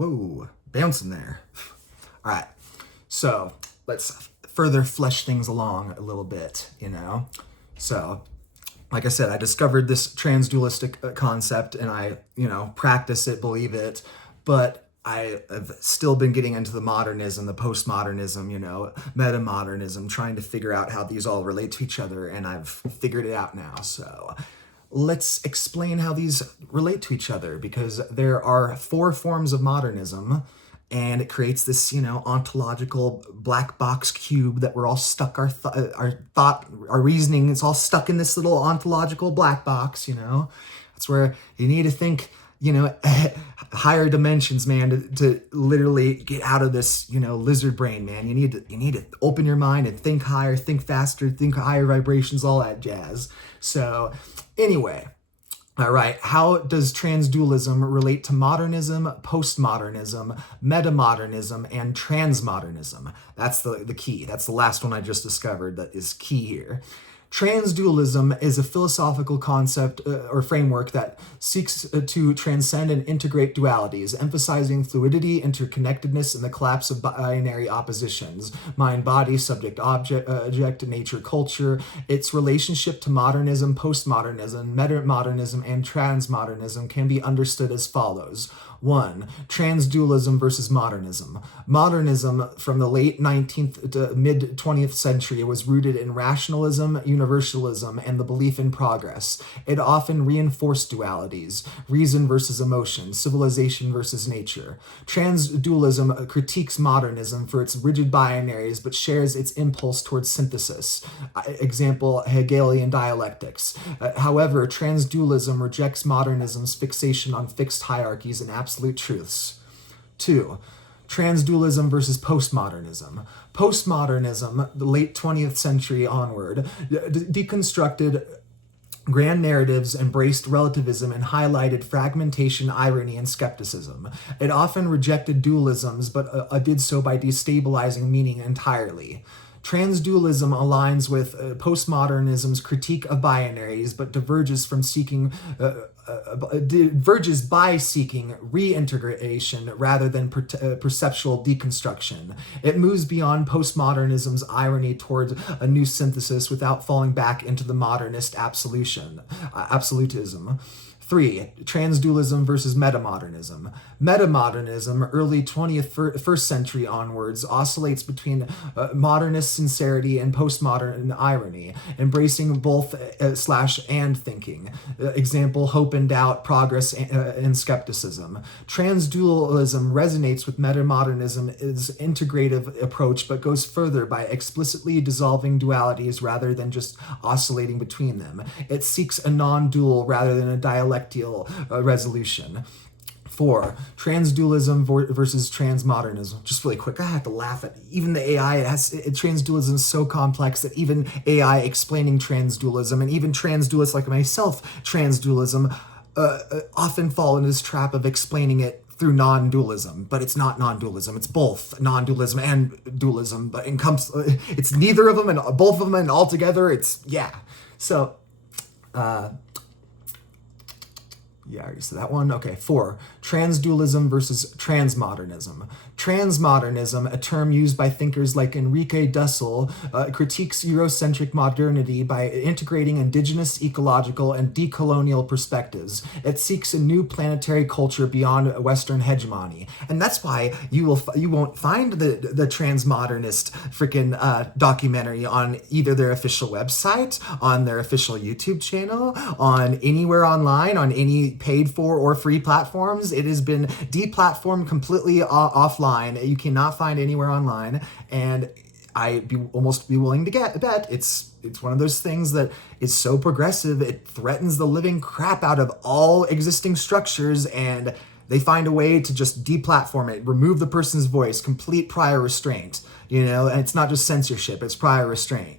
Whoa, bouncing there. All right, so let's further flesh things along a little bit, So, like I said, I discovered this transdualistic concept and I, practice it, believe it, but I have still been getting into the modernism, the postmodernism, metamodernism, trying to figure out how these all relate to each other, and I've figured it out now. So let's explain how these relate to each other, because there are 4 forms of modernism, and it creates this, ontological black box cube that we're all stuck, our thought, our reasoning, it's all stuck in this little ontological black box, That's where you need to think, higher dimensions, man, to literally get out of this, lizard brain, man. You need to open your mind and think higher, think faster, think higher vibrations, all that jazz. So anyway, all right, how does transdualism relate to modernism, postmodernism, metamodernism, and transmodernism? That's the key. That's the last one I just discovered that is key here. Transdualism is a philosophical concept or framework that seeks to transcend and integrate dualities, emphasizing fluidity, interconnectedness, and the collapse of binary oppositions, mind, body, subject, object, nature, culture. Its relationship to modernism, postmodernism, metamodernism, and transmodernism can be understood as follows. 1. Transdualism versus modernism. Modernism from the late 19th to mid 20th century was rooted in rationalism, universalism, and the belief in progress. It often reinforced dualities, reason versus emotion, civilization versus nature. Transdualism critiques modernism for its rigid binaries, but shares its impulse towards synthesis. Example, Hegelian dialectics. However, transdualism rejects modernism's fixation on fixed hierarchies and absolute truths. 2. Transdualism versus postmodernism. Postmodernism, the late 20th century onward, deconstructed grand narratives, embraced relativism, and highlighted fragmentation, irony, and skepticism. It often rejected dualisms, but did so by destabilizing meaning entirely. Transdualism aligns with postmodernism's critique of binaries, but diverges by seeking reintegration rather than perceptual deconstruction. It moves beyond postmodernism's irony toward a new synthesis without falling back into the modernist absolutism. 3. Transdualism versus metamodernism. Metamodernism, early 21st century onwards, oscillates between modernist sincerity and postmodern irony, embracing both /and thinking. Example, hope and doubt, progress and skepticism. Transdualism resonates with metamodernism's integrative approach, but goes further by explicitly dissolving dualities rather than just oscillating between them. It seeks a non-dual rather than a dialectical resolution. 4. Transdualism versus transmodernism. Just really quick, I have to laugh at even the AI. Transdualism is so complex that even AI explaining transdualism, and even transdualists like myself, transdualism, often fall into this trap of explaining it through non-dualism, but it's not non-dualism. It's both non-dualism and dualism, but it's neither of them and both of them, and altogether it's, yeah. So, yeah, I already said that one. Okay, 4. Transdualism versus transmodernism. Transmodernism, a term used by thinkers like Enrique Dussel, critiques Eurocentric modernity by integrating indigenous, ecological, and decolonial perspectives. It seeks a new planetary culture beyond Western hegemony. And that's why you won't find the transmodernist freaking documentary on either their official website, on their official YouTube channel, on anywhere online, on any paid for or free platforms. It has been deplatformed completely offline. You cannot find anywhere online, and I'd almost be willing to bet it's one of those things that is so progressive it threatens the living crap out of all existing structures, and they find a way to just deplatform it, remove the person's voice, complete prior restraint, and it's not just censorship, it's prior restraint,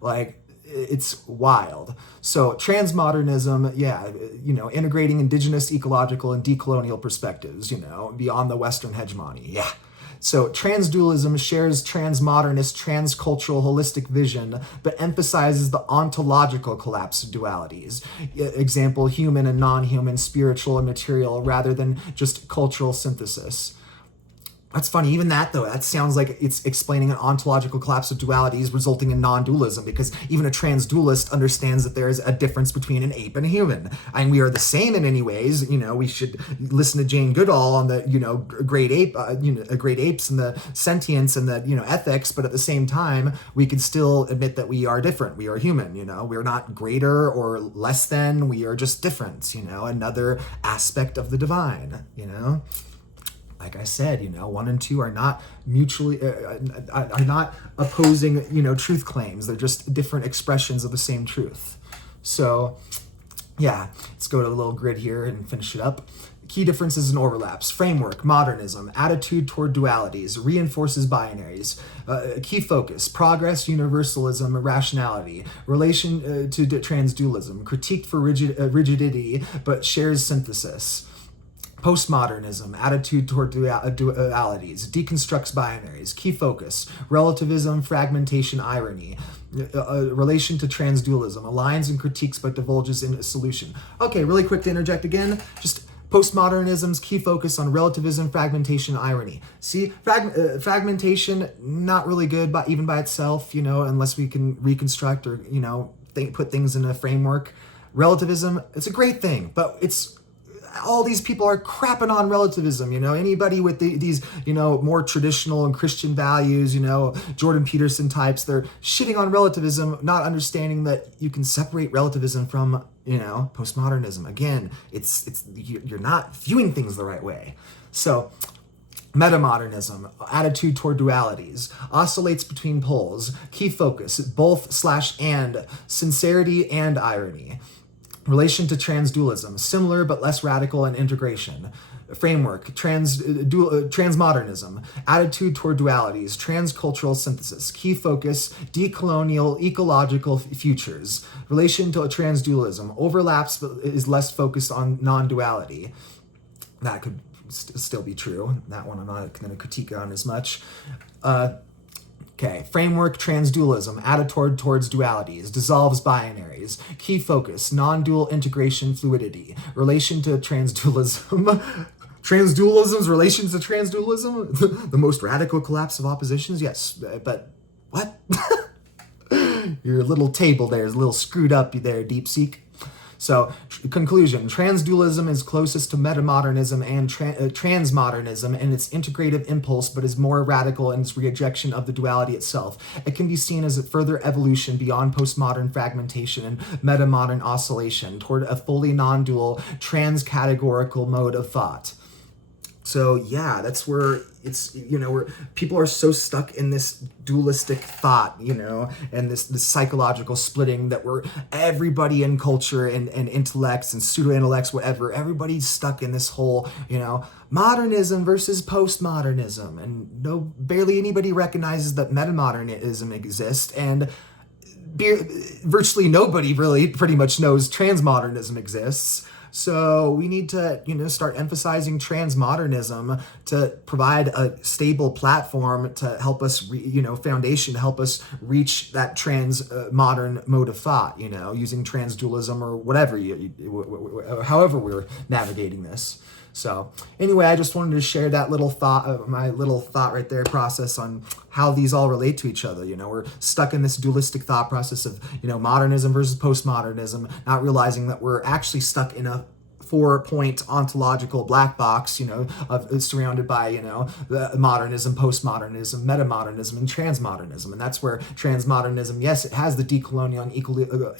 like, it's wild. So transmodernism, integrating indigenous, ecological, and decolonial perspectives, beyond the Western hegemony. Yeah. So transdualism shares transmodernist, transcultural, holistic vision, but emphasizes the ontological collapse of dualities. Example, human and non-human, spiritual and material, rather than just cultural synthesis. That's funny. Even that, though, that sounds like it's explaining an ontological collapse of dualities resulting in non-dualism, because even a transdualist understands that there is a difference between an ape and a human. And we are the same in many ways. We should listen to Jane Goodall on the, great apes and the sentience and the, ethics. But at the same time, we can still admit that we are different. We are human, we're not greater or less than. We are just different, another aspect of the divine, Like I said, 1 and 2 are not mutually, are not opposing, truth claims. They're just different expressions of the same truth. So, yeah, let's go to a little grid here and finish it up. Key differences and overlaps. Framework, modernism, attitude toward dualities, reinforces binaries. Key focus, progress, universalism, rationality. Relation to transdualism, critique for rigidity, but shares synthesis. Postmodernism, attitude toward dualities, deconstructs binaries, key focus, relativism, fragmentation, irony, relation to transdualism, aligns and critiques but divulges in a solution. Okay, really quick to interject again, just postmodernism's key focus on relativism, fragmentation, irony. See, fragmentation, not really good, but even by itself, unless we can reconstruct or, put things in a framework. Relativism, it's a great thing, but it's all these people are crapping on relativism, anybody with these, more traditional and Christian values, Jordan Peterson types, they're shitting on relativism, not understanding that you can separate relativism from, postmodernism. Again, you're not viewing things the right way. So, metamodernism, attitude toward dualities, oscillates between poles, key focus, both/and, sincerity and irony. Relation to transdualism, similar but less radical in integration. Framework, transmodernism, attitude toward dualities, transcultural synthesis, key focus, decolonial, ecological futures. Relation to transdualism, overlaps but is less focused on non-duality. That could still be true. That one I'm not going to critique on as much. Okay, framework, transdualism, attitude towards dualities, dissolves binaries, key focus, non-dual integration, fluidity, relation to transdualism, transdualism's relation to transdualism, the most radical collapse of oppositions, yes, but what? Your little table there is a little screwed up there, DeepSeek. So, conclusion, transdualism is closest to metamodernism and transmodernism in its integrative impulse, but is more radical in its rejection of the duality itself. It can be seen as a further evolution beyond postmodern fragmentation and metamodern oscillation toward a fully non-dual, trans-categorical mode of thought. So yeah, that's where it's, where people are so stuck in this dualistic thought, and this psychological splitting that we're everybody in culture and intellects and pseudo-intellects, whatever, everybody's stuck in this whole, modernism versus postmodernism. And barely anybody recognizes that metamodernism exists, and virtually nobody really pretty much knows transmodernism exists. So we need to, start emphasizing transmodernism to provide a stable platform to help us, foundation to help us reach that modern mode of thought, using transdualism or whatever, however we're navigating this. So anyway, I just wanted to share that little thought, my little thought right there process on how these all relate to each other. We're stuck in this dualistic thought process of, modernism versus postmodernism, not realizing that we're actually stuck in a 4-point ontological black box, surrounded by, the modernism, postmodernism, metamodernism, and transmodernism. And that's where transmodernism, yes, it has the decolonial and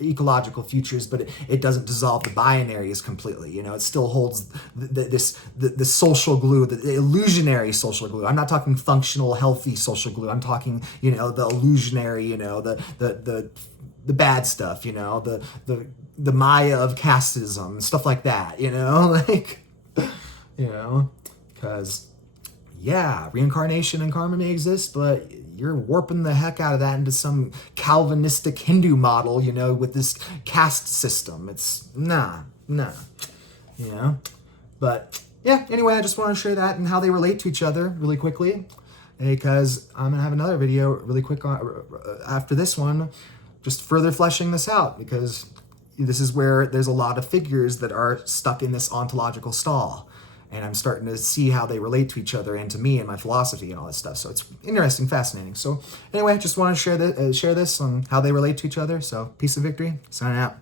ecological futures, but it doesn't dissolve the binaries completely. It still holds the social glue, the illusionary social glue. I'm not talking functional, healthy social glue. I'm talking, the illusionary, the bad stuff, the Maya of casteism, stuff like that, because, reincarnation and karma may exist, but you're warping the heck out of that into some Calvinistic Hindu model, with this caste system. It's, nah. But, yeah, anyway, I just want to share that and how they relate to each other really quickly. because I'm gonna have another video really quick after this one, just further fleshing this out, because this is where there's a lot of figures that are stuck in this ontological stall. And I'm starting to see how they relate to each other and to me and my philosophy and all that stuff. So it's interesting, fascinating. So anyway, just want to share this on how they relate to each other. So peace and victory. Signing out.